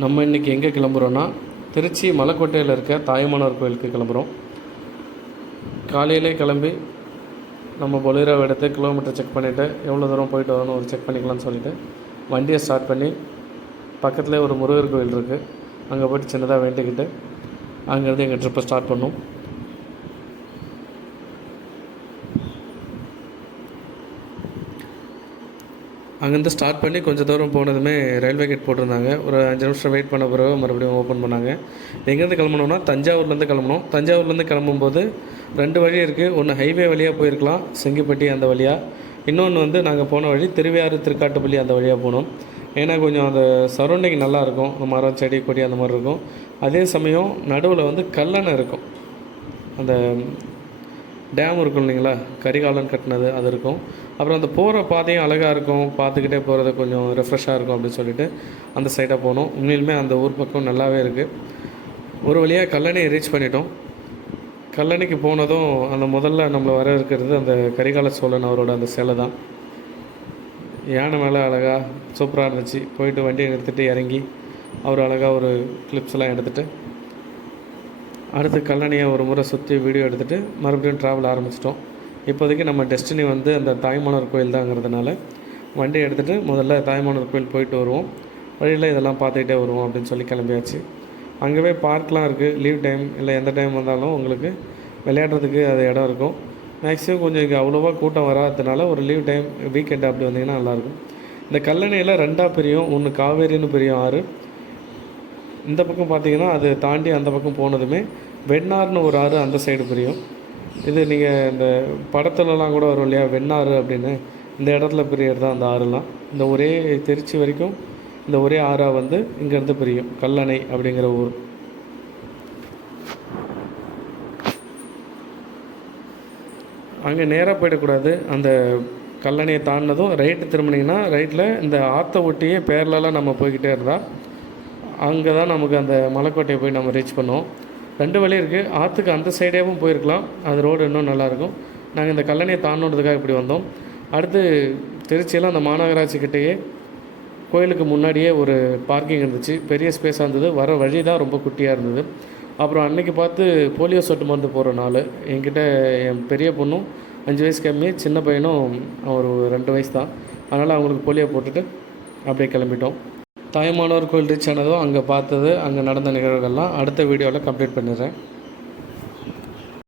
நம்ம இன்றைக்கி எங்கே கிளம்புறோன்னா திருச்சி மலைக்கோட்டையில் இருக்க தாயுமானவர் கோயிலுக்கு கிளம்புறோம். காலையிலே கிளம்பி நம்ம பொலேரோவை எடுத்து கிலோமீட்டர் செக் பண்ணிவிட்டு எவ்வளோ தூரம் போயிட்டு வரணும் ஒரு செக் பண்ணிக்கலாம்னு சொல்லிவிட்டு வண்டியை ஸ்டார்ட் பண்ணி பக்கத்துலேயே ஒரு முருகர் கோயில் இருக்குது, அங்கே போய்ட்டு சின்னதாக வேண்டிக்கிட்டு அங்கேருந்து எங்கள் ட்ரிப்பை ஸ்டார்ட் பண்ணோம். அங்கேருந்து ஸ்டார்ட் பண்ணி கொஞ்சம் தூரம் போனதுமே ரயில்வே கேட் போட்டிருந்தாங்க. ஒரு 5 நிமிஷம் வெயிட் பண்ண பிறகு மறுபடியும் ஓப்பன் பண்ணாங்க. எங்கேருந்து கிளம்பணுன்னா தஞ்சாவூர்லேருந்து கிளம்பணும். தஞ்சாவூர்லேருந்து கிளம்பும்போது 2 வழி இருக்குது. ஒன்று ஹைவே வழியாக போயிருக்கலாம், செங்கிப்பட்டி அந்த வழியாக. இன்னொன்று வந்து நாங்கள் போன வழி திருவையாறு திருக்காட்டுப்பள்ளி அந்த வழியாக போனோம். ஏன்னா கொஞ்சம் அந்த சரௌண்டிங் நல்லாயிருக்கும், மரம் செடி கொடி அந்த மாதிரி இருக்கும். அதே சமயம் நடுவில் வந்து கல்லணை இருக்கும், அந்த டேம் இருக்கும் இல்லைங்களா, கரிகாலன் கட்டினது அது இருக்கும். அப்புறம் அந்த போகிற பாதையும் அழகாக இருக்கும், பார்த்துக்கிட்டே போகிறது கொஞ்சம் ரெஃப்ரெஷ்ஷாக இருக்கும் அப்படின்னு சொல்லிட்டு அந்த சைடாக போனோம். உண்மையிலுமே அந்த ஊர் பக்கம் நல்லாவே இருக்குது. ஒரு வழியாக கல்லணையை ரீச் பண்ணிட்டோம். கல்லணைக்கு போனதும் அந்த முதல்ல நம்மளை வர இருக்கிறது அந்த கரிகால சோழன் அவரோட அந்த சிலை தான். யானை மேலே அழகாக சூப்பராக இருந்துச்சு. போயிட்டு வண்டியை நிறுத்திட்டு இறங்கி அவர் அழகாக ஒரு கிளிப்ஸ்லாம் எடுத்துகிட்டு அடுத்து கல்லணையை ஒரு முறை சுற்றி வீடியோ எடுத்துகிட்டு மறுபடியும் ட்ராவல் ஆரம்பிச்சிட்டோம். இப்போதைக்கு நம்ம டெஸ்டினி வந்து அந்த தாயுமானவர் கோயில் தாங்கிறதுனால வண்டியை எடுத்துகிட்டு முதல்ல தாயுமானவர் கோயில் போயிட்டு வருவோம். வழியில் இதெல்லாம் பார்த்துக்கிட்டே வருவோம் அப்படின்னு சொல்லி கிளம்பியாச்சு. அங்கேவே பார்க்லாம் இருக்குது. லீவ் டைம் இல்லை எந்த டைம் வந்தாலும் உங்களுக்கு விளையாடுறதுக்கு அது இடம் இருக்கும். மேக்ஸிமம் கொஞ்சம் இங்கே அவ்வளோவா கூட்டம் வராததுனால ஒரு லீவ் டைம் வீக்கெண்டு அப்படி வந்தீங்கன்னா நல்லாயிருக்கும். இந்த கல்லணையில் 2ஆக பிரியும். ஒன்று காவேரின்னு பிரியும் ஆறு. இந்த பக்கம் பார்த்திங்கன்னா அது தாண்டி அந்த பக்கம் போனதுமே வெண்ணாறுன்னு ஒரு ஆறு அந்த சைடு பிரியும். இது நீங்கள் இந்த படத்துலலாம் கூட வரும் இல்லையா, வெண்ணாறு அப்படின்னு, இந்த இடத்துல பிரியறது தான் அந்த ஆறுலாம். இந்த ஒரே திருச்சி வரைக்கும் இந்த ஒரே ஆறாக வந்து இங்கேருந்து பிரியும் கல்லணை அப்படிங்கிற ஊர். அங்கே நேராக போயிடக்கூடாது. அந்த கல்லணையை தாண்டினதும் ரைட்டு திரும்பினீங்கன்னா ரைட்டில் இந்த ஆற்றை ஒட்டியே பேரலாம் நம்ம போய்கிட்டே இருந்தால் அங்கே தான் நமக்கு அந்த மலைக்கோட்டையை போய் நம்ம ரீச் பண்ணுவோம். 2 வழி இருக்குது. ஆற்றுக்கு அந்த சைடேவும் போயிருக்கலாம், அது ரோடு இன்னும் நல்லாயிருக்கும். நாங்கள் இந்த கல்லணையை தாண்டதுக்காக இப்படி வந்தோம். அடுத்து திருச்சியில் அந்த மாநகராட்சிக்கிட்டேயே கோயிலுக்கு முன்னாடியே ஒரு பார்க்கிங் இருந்துச்சு, பெரிய ஸ்பேஸாக இருந்தது. வர வழி தான் ரொம்ப குட்டியாக இருந்தது. அப்புறம் அன்றைக்கி பார்த்து போலியோ சொட்டு மருந்து போகிற நாள் என்கிட்ட என் பெரிய பொண்ணும் 5 வயசு கம்மி, சின்ன பையனும் ஒரு 2 வயசு தான். அதனால் அவங்களுக்கு போலியோ போட்டுட்டு அப்படியே கிளம்பிட்டோம். தாயுமானவர் கோயில் ரீச் ஆனதும் அங்கே பார்த்தது, அங்கே நடந்த நிகழ்வுகள்லாம் அடுத்த வீடியோவில் கம்ப்ளீட் பண்ணிடுறேன்.